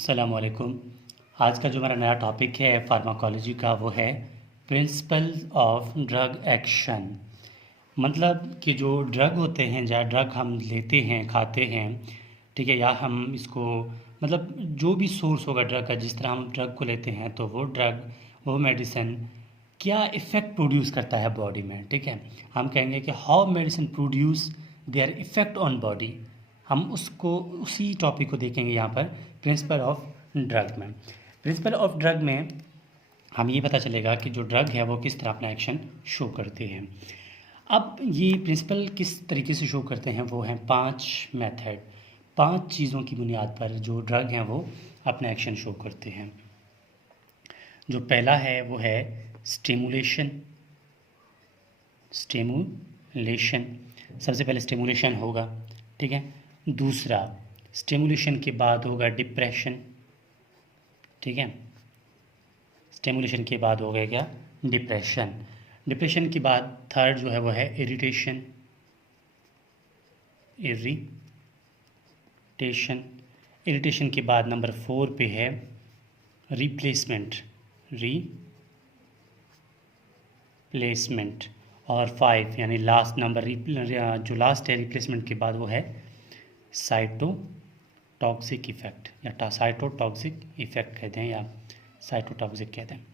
अस्सलाम वालेकुम। आज का जो हमारा नया टॉपिक है फार्माकोलॉजी का वो है प्रिंसिपल्स ऑफ ड्रग एक्शन। मतलब कि जो ड्रग होते हैं या ड्रग हम लेते हैं खाते हैं, ठीक है, या हम इसको मतलब जो भी सोर्स होगा ड्रग का, जिस तरह हम ड्रग को लेते हैं तो वो ड्रग वो मेडिसिन क्या इफ़ेक्ट प्रोड्यूस करता है बॉडी में। ठीक है, हम कहेंगे कि how medicine produce their effect on body. हम उसको उसी टॉपिक को देखेंगे यहाँ पर प्रिंसिपल ऑफ ड्रग में। प्रिंसिपल ऑफ ड्रग में हम ये पता चलेगा कि जो ड्रग है वो किस तरह अपना एक्शन शो करते हैं। अब ये प्रिंसिपल किस तरीके से शो करते हैं, वो हैं 5 मेथड, 5 चीज़ों की बुनियाद पर जो ड्रग हैं वो अपना एक्शन शो करते हैं। जो पहला है वो है स्टिमुलेशन। स्टिमुलेशन, सबसे पहले स्टिमुलेशन होगा, ठीक है। दूसरा, स्टिमुलेशन के बाद होगा डिप्रेशन, ठीक है। स्टिमुलेशन के बाद हो गया क्या, डिप्रेशन। डिप्रेशन के बाद थर्ड जो है वो है इरिटेशन। इरिटेशन के बाद नंबर 4 पे है रिप्लेसमेंट। और 5 यानी लास्ट नंबर जो लास्ट है रिप्लेसमेंट के बाद वो है साइटोटॉक्सिक इफेक्ट या साइटोटॉक्सिक इफेक्ट कहते हैं या साइटोटॉक्सिक कहते हैं।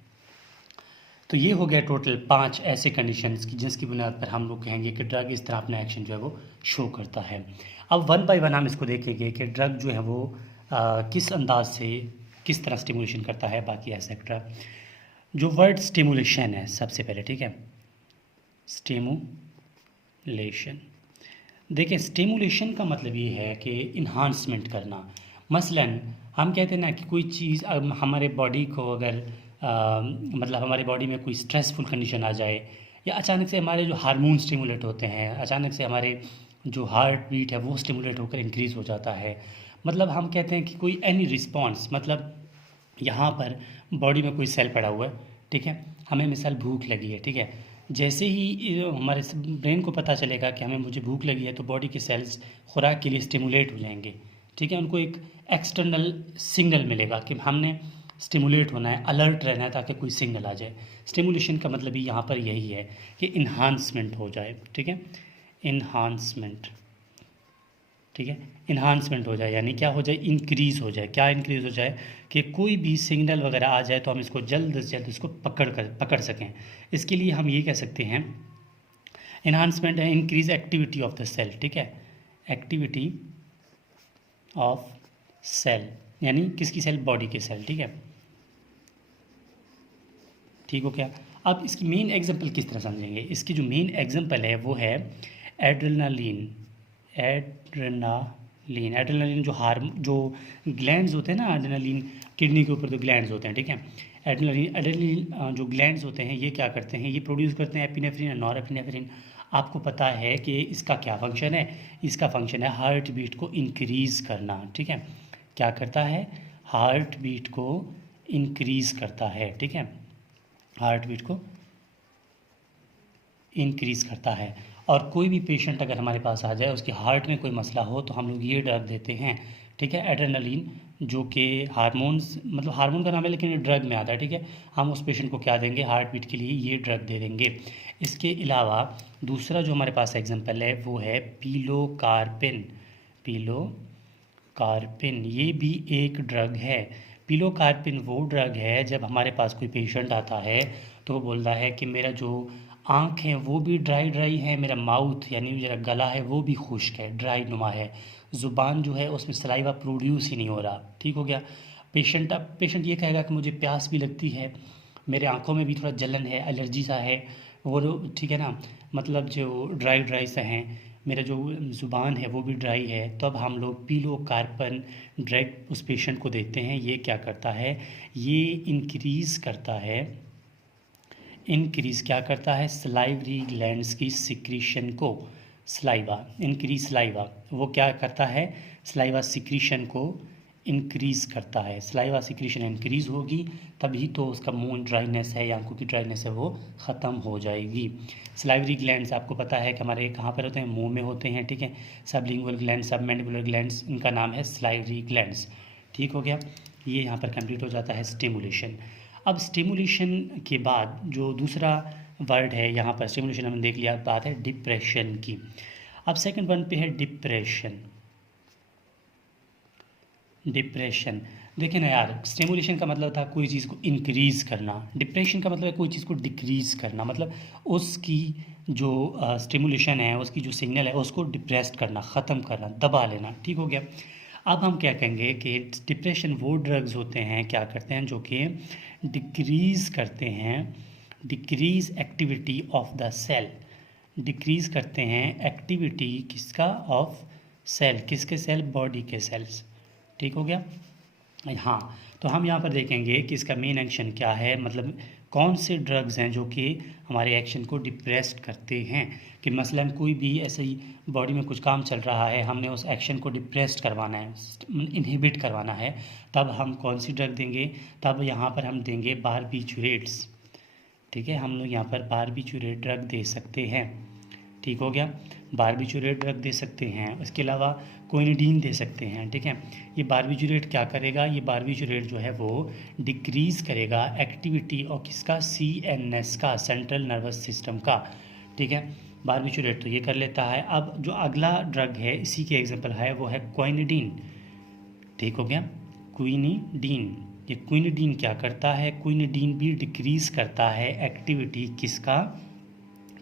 तो ये हो गया टोटल 5 ऐसे कंडीशंस की जिसकी बुनियाद पर हम लोग कहेंगे कि ड्रग इस तरह अपना एक्शन जो है वो शो करता है। अब 1 बाय 1 हम इसको देखेंगे कि ड्रग जो है वो किस अंदाज से किस तरह स्टिमुलेशन करता है, बाकी एक्सेट्रा। जो वर्ड स्टिमुलेशन है सबसे पहले, ठीक है, स्टिमुलेशन। देखिए, स्टिमुलेशन का मतलब ये है कि इन्हांसमेंट करना। मसलन हम कहते हैं ना कि कोई चीज़ हमारे बॉडी को अगर मतलब हमारे बॉडी में कोई स्ट्रेसफुल कंडीशन आ जाए, या अचानक से हमारे जो हार्मोन स्टिमुलेट होते हैं, अचानक से हमारे जो हार्ट बीट है वो स्टिमुलेट होकर इंक्रीज़ हो जाता है। मतलब हम कहते हैं कि कोई एनी रिस्पॉन्स, मतलब यहाँ पर बॉडी में कोई सेल पड़ा हुआ है, ठीक है, हमें मिसाल भूख लगी है, ठीक है, जैसे ही हमारे ब्रेन को पता चलेगा कि मुझे भूख लगी है तो बॉडी के सेल्स खुराक के लिए स्टिमुलेट हो जाएंगे, ठीक है, उनको एक एक्सटर्नल सिग्नल मिलेगा कि हमने स्टिमुलेट होना है, अलर्ट रहना है ताकि कोई सिग्नल आ जाए। स्टिमुलेशन का मतलब ही यहाँ पर यही है कि इन्हांसमेंट हो जाए, ठीक है, इन्हांसमेंट, ठीक है, इन्हांसमेंट हो जाए यानी क्या हो जाए, इंक्रीज़ हो जाए। क्या इंक्रीज़ हो जाए कि कोई भी सिग्नल वगैरह आ जाए तो हम इसको जल्द से जल्द इसको पकड़ सकें। इसके लिए हम ये कह सकते हैं इन्हांसमेंट है increase activity of the cell, ठीक है, एक्टिविटी ऑफ सेल यानी किसकी सेल, बॉडी के सेल, ठीक है, ठीक हो क्या। अब इसकी मेन एग्जांपल किस तरह समझेंगे, इसकी जो मेन एग्जांपल है वो है एड्रेनालिन। एड्रेनालिन जो ग्लैंड्स होते हैं ना, एड्रेनालिन किडनी के ऊपर जो ग्लैंड्स होते हैं, ठीक है, एड्रेनालिन जो ग्लैंड्स होते हैं ये क्या करते हैं, ये प्रोड्यूस करते हैं एपिनेफ्रिन और नॉरएपिनेफ्रिन। आपको पता है कि इसका क्या फंक्शन है, इसका फंक्शन है हार्ट बीट को इंक्रीज़ करना, ठीक है, क्या करता है, हार्ट बीट को इंक्रीज़ करता है, ठीक है, हार्ट बीट को इंक्रीज़ करता है। और कोई भी पेशेंट अगर हमारे पास आ जाए, उसके हार्ट में कोई मसला हो तो हम लोग ये ड्रग देते हैं, ठीक है, एड्रेनालिन, जो कि हार्मोन्स मतलब हार्मोन का नाम है लेकिन ये ड्रग में आता है, ठीक है। हम उस पेशेंट को क्या देंगे, हार्ट बीट के लिए ये ड्रग दे देंगे। इसके अलावा दूसरा जो हमारे पास एग्जांपल है वो है पिलोकार्पिन। पिलोकार्पिन ये भी एक ड्रग है। पिलोकार्पिन वो ड्रग है जब हमारे पास कोई पेशेंट आता है तो वो बोलता है कि मेरा जो आँख है वो भी ड्राई है, मेरा माउथ यानी मेरा गला है वो भी खुश्क है, ड्राई नुमा है, ज़ुबान जो है उसमें सलाइवा प्रोड्यूस ही नहीं हो रहा, ठीक हो गया। पेशेंट ये कहेगा कि मुझे प्यास भी लगती है, मेरे आँखों में भी थोड़ा जलन है, एलर्जी सा है, वो ठीक है ना, मतलब जो ड्राई सा है, मेरा जो ज़ुबान है वो भी ड्राई है। तो अब हम लोग पिलोकार्पिन ड्रग उस पेशेंट को देते हैं। ये क्या करता है, ये इंक्रीज़ क्या करता है, सलाइवरी ग्लैंड्स की सिक्रीशन को, सलाइवा वो क्या करता है, सलाइवा सिक्रीशन को इंक्रीज़ करता है। सलाइवा सिक्रीशन इंक्रीज़ होगी तभी तो उसका मुंह ड्राइनेस है या आंखों की ड्राइनेस है वो ख़त्म हो जाएगी। सलाइवरी ग्लैंड्स आपको पता है कि हमारे कहाँ पर होते हैं, मुंह में होते हैं, ठीक है, सबलिंगुअल ग्लैंड, सबमैंडिबुलर ग्लैंड्स, इनका नाम है सलाइवरी ग्लैंड्स, ठीक हो गया। ये यहाँ पर कंप्लीट हो जाता है स्टिमुलेशन। अब स्टिमुलेशन के बाद जो दूसरा वर्ड है यहाँ पर, स्टिमुलेशन हमने देख लिया, बात है डिप्रेशन की। अब सेकंड वन पे है डिप्रेशन। डिप्रेशन देखिए ना यार, स्टिमुलेशन का मतलब था कोई चीज़ को इंक्रीज़ करना, डिप्रेशन का मतलब है कोई चीज़ को डिक्रीज़ करना, मतलब उसकी जो स्टिमुलेशन है, उसकी जो सिग्नल है उसको डिप्रेस्ड करना, ख़त्म करना, दबा लेना। ठीक हो गया। अब हम क्या कहेंगे कि डिप्रेशन वो ड्रग्स होते हैं, क्या करते हैं, जो कि डिक्रीज़ करते हैं, decrease activity of the cell, decrease करते हैं एक्टिविटी किसका, ऑफ सेल, किसके सेल, बॉडी के सेल्स। ठीक हो गया। हाँ, तो हम यहाँ पर देखेंगे कि इसका मेन एक्शन क्या है, मतलब कौन से ड्रग्स हैं जो कि हमारे एक्शन को डिप्रेस्ड करते हैं। कि मसलन कोई भी ऐसे ही बॉडी में कुछ काम चल रहा है, हमने उस एक्शन को डिप्रेस्ड करवाना है, इनहिबिट करवाना है, तब हम कौन सी ड्रग देंगे, तब यहाँ पर हम देंगे बारबिचुरेट्स। ठीक है, हम लोग यहाँ पर बारबिचुरेट ड्रग दे सकते हैं। ठीक हो गया, बारबिचुरेट ड्रग दे सकते हैं, उसके अलावा क्विनिडीन दे सकते हैं। ठीक है, ये बारबिचुरेट क्या करेगा, ये बारबिचुरेट जो है वो डिक्रीज़ करेगा एक्टिविटी और किसका, CNS का, सेंट्रल नर्वस सिस्टम का। ठीक है, बारबिचुरेट तो ये कर लेता है। अब जो अगला ड्रग है इसी के एग्जांपल है वो है क्विनिडीन। ठीक हो गया, क्विनिडीन, ये क्विनिडीन क्या करता है, क्विनिडीन भी डिक्रीज़ करता है एक्टिविटी किसका,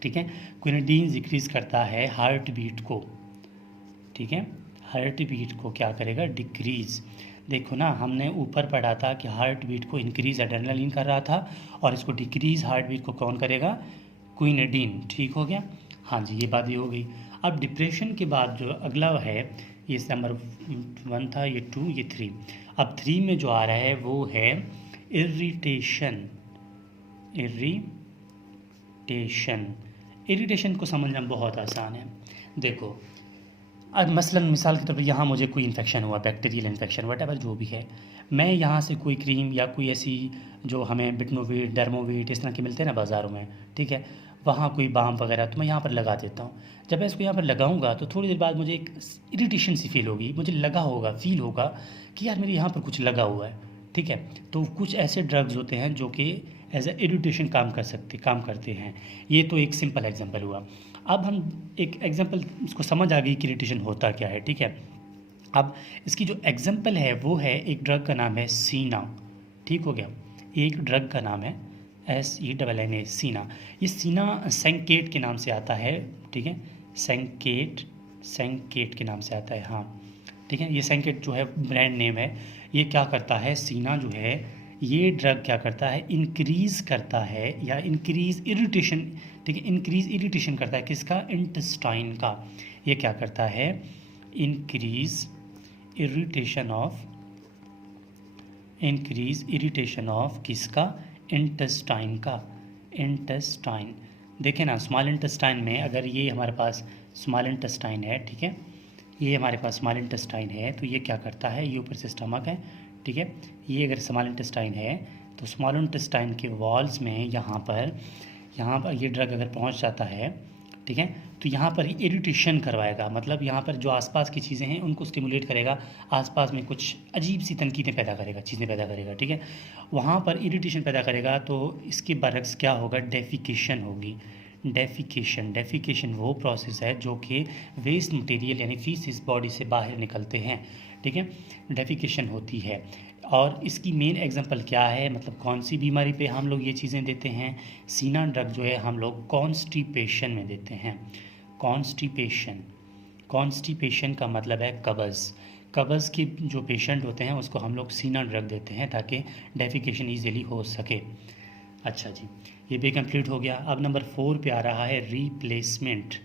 ठीक है, क्विनिडीन डिक्रीज़ करता है हार्ट बीट को। ठीक है, हार्ट बीट को क्या करेगा, डिक्रीज़। देखो ना, हमने ऊपर पढ़ा था कि हार्ट बीट को इंक्रीज़ एड्रेनलिन कर रहा था, और इसको डिक्रीज़ हार्ट बीट को कौन करेगा, क्विनिडीन। ठीक हो गया। हाँ जी, ये बात ये हो गई। अब डिप्रेशन के बाद जो अगला है, ये नंबर 1 था, ये 2, ये 3। अब 3 में जो आ रहा है वो है इरिटेशन। इरिटेशन को समझना बहुत आसान है। देखो, अब मसलन मिसाल के तौर पर यहाँ मुझे कोई इन्फेक्शन हुआ, बैक्टीरियल इन्फेक्शन वटेवर जो भी है, मैं यहाँ से कोई क्रीम या कोई ऐसी जो हमें बिटनोविट, डर्मोविट इस तरह के मिलते हैं ना बाज़ारों में, ठीक है, वहाँ कोई बाम वगैरह तो मैं यहाँ पर लगा देता हूँ। जब मैं इसको यहाँ पर लगाऊंगा तो थोड़ी देर बाद मुझे एक इरिटेशन सी फील होगी, मुझे लगा होगा, फील होगा कि यार मेरे यहाँ पर कुछ लगा हुआ है। ठीक है, तो कुछ ऐसे ड्रग्स होते हैं जो कि एज ए इरिटेशन काम करते हैं। ये तो एक सिंपल एग्जांपल हुआ। अब हम एक एग्जांपल, इसको समझ आ गई कि इरिटेशन होता क्या है। ठीक है, अब इसकी जो एग्जांपल है वो है, एक ड्रग का नाम है सीना। ठीक हो गया, एक ड्रग का नाम है SENNA, सीना। ये सीना सेंकेट के नाम से आता है। ठीक है, सेंकेट के नाम से आता है। हाँ, ठीक है, ये सेंकेट जो है ब्रांड नेम है। ये क्या करता है, सीना जो है ये ड्रग क्या करता है, इंक्रीज़ करता है या इंक्रीज़ इरिटेशन, ठीक है, इंक्रीज़ इरिटेशन करता है किसका, इंटेस्टाइन का। ये क्या करता है, इंक्रीज़ इरिटेशन ऑफ किसका, इंटेस्टाइन का, इंटेस्टाइन। देखें ना, स्मॉल इंटेस्टाइन में अगर ये हमारे पास स्मॉल इंटेस्टाइन है, ठीक है, ये हमारे पास स्मॉल इंटेस्टाइन है, तो ये क्या करता है, ये ऊपर से स्टमक है। ठीक है, ये अगर स्मॉल इंटेस्टाइन है तो स्मॉल इंटेस्टाइन के वॉल्स में यहाँ पर ये ड्रग अगर पहुँच जाता है, ठीक है, तो यहाँ पर इरिटेशन करवाएगा, मतलब यहाँ पर जो आसपास की चीज़ें हैं उनको स्टिमुलेट करेगा, आसपास में कुछ अजीब सी तनकीदें पैदा करेगा, चीज़ें पैदा करेगा। ठीक है, वहाँ पर इरिटेशन पैदा करेगा, तो इसके बरक्स क्या होगा, डेफिकेशन होगी। डेफिकेशन वो प्रोसेस है जो कि वेस्ट मटेरियल यानी फीसिस बॉडी से बाहर निकलते हैं। ठीक है, डेफिकेशन होती है। और इसकी मेन एग्जांपल क्या है, मतलब कौन सी बीमारी पे हम लोग ये चीज़ें देते हैं, सीना ड्रग जो है हम लोग कॉन्स्टिपेशन में देते हैं। कॉन्स्टिपेशन का मतलब है कब्ज़ के जो पेशेंट होते हैं उसको हम लोग सीना ड्रग देते हैं ताकि डेफिकेशन ईजिली हो सके। अच्छा जी, ये भी कंप्लीट हो गया। अब नंबर 4 पे आ रहा है रिप्लेसमेंट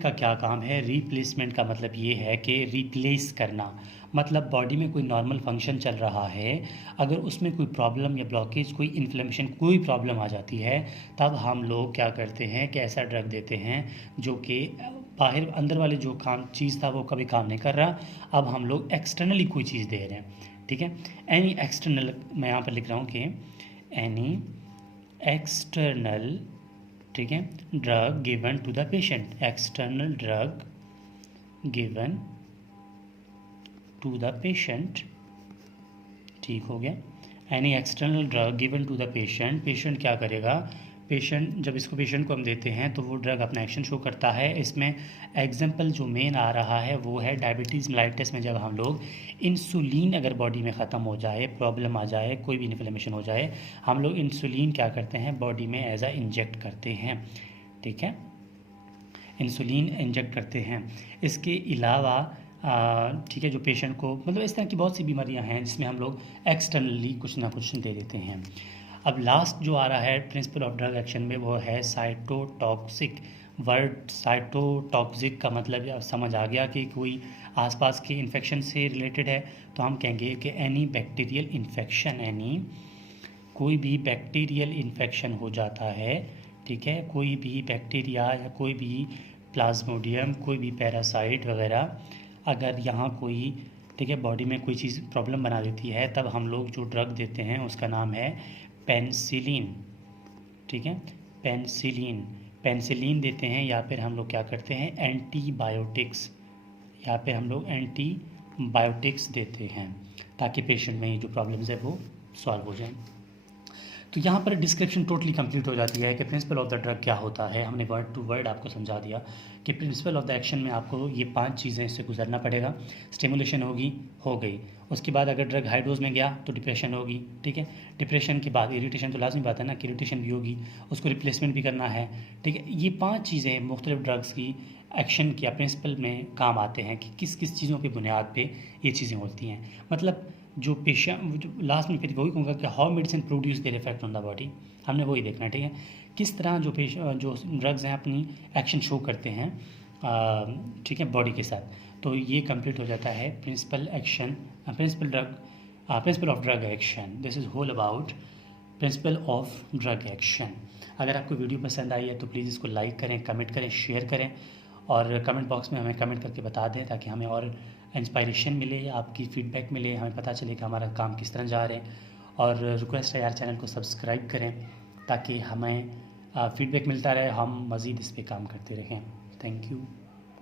का क्या काम है। रिप्लेसमेंट का मतलब ये है कि रिप्लेस करना, मतलब बॉडी में कोई नॉर्मल फंक्शन चल रहा है, अगर उसमें कोई प्रॉब्लम या ब्लॉकेज, कोई इन्फ्लेमेशन, कोई प्रॉब्लम आ जाती है, तब हम लोग क्या करते हैं कि ऐसा ड्रग देते हैं जो कि बाहर अंदर वाले जो काम चीज़ था वो कभी काम नहीं कर रहा, अब हम लोग एक्सटर्नली कोई चीज़ दे रहे हैं। ठीक है, एनी एक्सटर्नल, मैं यहाँ पर लिख रहा हूँ कि एनी एक्सटर्नल, ठीक है, drug given to the patient, external drug given to the patient, ठीक हो गया। Any external drug given to the patient, patient क्या करेगा, पेशेंट जब इसको पेशेंट को हम देते हैं तो वो ड्रग अपना एक्शन शो करता है। इसमें एग्जाम्पल जो मेन आ रहा है वो है डायबिटीज़ मेलाइटिस में, जब हम लोग इंसुलिन अगर बॉडी में ख़त्म हो जाए, प्रॉब्लम आ जाए, कोई भी इन्फ्लेमेशन हो जाए, हम लोग इंसुलिन क्या करते हैं बॉडी में एज अ इंजेक्ट करते हैं, ठीक है, इंसुलिन इंजेक्ट करते हैं। इसके अलावा ठीक है, जो पेशेंट को मतलब इस तरह की बहुत सी बीमारियां हैं जिसमें हम लोग एक्सटर्नली कुछ ना कुछ दे देते हैं। अब लास्ट जो आ रहा है प्रिंसिपल ऑफ ड्रग एक्शन में वो है साइटोटॉक्सिक। वर्ड साइटोटॉक्सिक का मतलब अब समझ आ गया कि कोई आसपास के इन्फेक्शन से रिलेटेड है, तो हम कहेंगे कि एनी बैक्टीरियल इन्फेक्शन, एनी कोई भी बैक्टीरियल इन्फेक्शन हो जाता है, ठीक है, कोई भी बैक्टीरिया या कोई भी प्लाज्मोडियम, कोई भी पैरासाइट वगैरह, अगर यहाँ कोई, ठीक है, बॉडी में कोई चीज़ प्रॉब्लम बना देती है, तब हम लोग जो ड्रग देते हैं उसका नाम है पेनिसिलिन, ठीक है, पेनिसिलिन, पेनिसिलिन देते हैं। या फिर हम लोग क्या करते हैं एंटीबायोटिक्स, यहाँ पे हम लोग एंटीबायोटिक्स देते हैं ताकि पेशेंट में जो प्रॉब्लम्स है वो सॉल्व हो जाए। तो यहाँ पर डिस्क्रिप्शन टोटली कंप्लीट हो जाती है कि प्रिंसिपल ऑफ द ड्रग क्या होता है। हमने वर्ड टू वर्ड आपको समझा दिया कि प्रिंसिपल ऑफ द एक्शन में आपको ये 5 चीज़ें इससे गुजरना पड़ेगा। स्टिमुलेशन होगी, हो गई, उसके बाद अगर ड्रग हाई डोज में गया तो डिप्रेशन होगी, ठीक है, डिप्रेशन के बाद इरिटेशन, तो लाजमी बात है ना कि इरिटेशन भी होगी, उसको रिप्लेसमेंट भी करना है, ठीक है। ये 5 चीज़ें मुख्तलिफ ड्रग्स की एक्शन या प्रिंसिपल में काम आते हैं कि किस किस चीज़ों की बुनियाद पे ये चीज़ें होती हैं। मतलब जो पेशेंट, जो लास्ट में फिर वही कहूँगा कि how medicine produce their effect on the body, हमने वही देखना है, ठीक है, किस तरह जो जो ड्रग्स हैं अपनी एक्शन शो करते हैं, ठीक है, बॉडी के साथ। तो ये कंप्लीट हो जाता है principle action, principle of drug action. This is whole about principle of drug action. अगर आपको वीडियो पसंद आई है तो प्लीज़ इसको लाइक करें, कमेंट करें, शेयर करें और कमेंट बॉक्स में हमें कमेंट करके बता दें ताकि हमें और इंस्पायरेशन मिले, आपकी फ़ीडबैक मिले, हमें पता चले कि हमारा काम किस तरह जा रहे हैं। और रिक्वेस्ट है यार, चैनल को सब्सक्राइब करें ताकि हमें फ़ीडबैक मिलता रहे, हम मज़ीद इस पर काम करते रहें। Thank you.